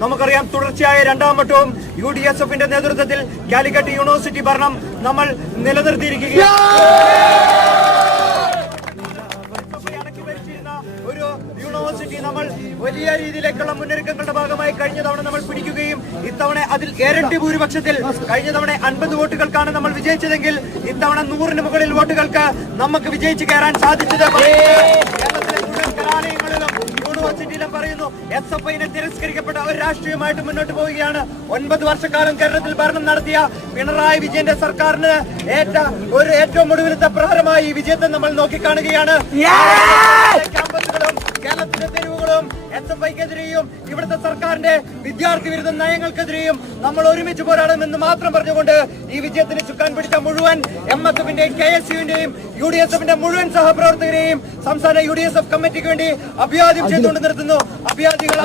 നമുക്കറിയാം, തുടർച്ചയായ രണ്ടാം വട്ടവും UDSFന്റെ നേതൃത്വത്തിൽ കാലിക്കറ്റ് യൂണിവേഴ്സിറ്റി ഭരണം നമ്മൾ നിലനിർത്തിയിരിക്കുകയാണ്. ഒരു യൂണിവേഴ്സിറ്റി നമ്മൾ വലിയ രീതിയിലേക്കുള്ള മുന്നൊരുക്കങ്ങളുടെ ഭാഗമായി കഴിഞ്ഞ തവണ നമ്മൾ പിടിക്കുകയും ഇത്തവണ അതിൽ ഇരട്ടി ഭൂരിപക്ഷത്തിൽ കഴിഞ്ഞ തവണ 50 വോട്ടുകൾക്കാണ് നമ്മൾ വിജയിച്ചതെങ്കിൽ ഇത്തവണ 100-ന് മുകളിൽ വോട്ടുകൾക്ക് നമുക്ക് വിജയിച്ചു കയറാൻ സാധിച്ചത്. കേരളത്തിലെ മുഴുവൻ കലാലയങ്ങളിലും യൂണിവേഴ്സിറ്റിയിലും പറയുന്നു, SFIനെ തിരസ്കരിക്കപ്പെട്ട ഒരു രാഷ്ട്രീയമായിട്ട് മുന്നോട്ട് പോവുകയാണ്. 9 വർഷക്കാലം കേരളത്തിൽ ഭരണം നടത്തിയ പിണറായി വിജയന്റെ സർക്കാരിന് ഏറ്റവും ഒടുവിലത്തെ പ്രഹരമായി ഈ വിജയത്തെ നമ്മൾ നോക്കിക്കാണുകയാണ്. ക്യാമ്പസുകളും കേരളത്തിന്റെ തെരുവുകളും SFIക്കെതിരെയും ഇവിടുത്തെ സർക്കാരിന്റെ വിദ്യാർത്ഥി വിരുദ്ധ നയങ്ങൾക്കെതിരെയും നമ്മൾ ഒരുമിച്ച് പോരാടുമെന്ന് മാത്രം പറഞ്ഞുകൊണ്ട് ഈ വിജയത്തിന് ചുക്കാൻ പിടിച്ച മുഴുവൻ MSFന്റെയും KSUവിന്റെയും UDSFന്റെ മുഴുവൻ സഹപ്രവർത്തകരെയും സംസ്ഥാന UDSF കമ്മിറ്റിക്ക് വേണ്ടി അഭിവാദ്യം ചെയ്തുകൊണ്ട് നിർത്തുന്നു. അഭിവാദികൾ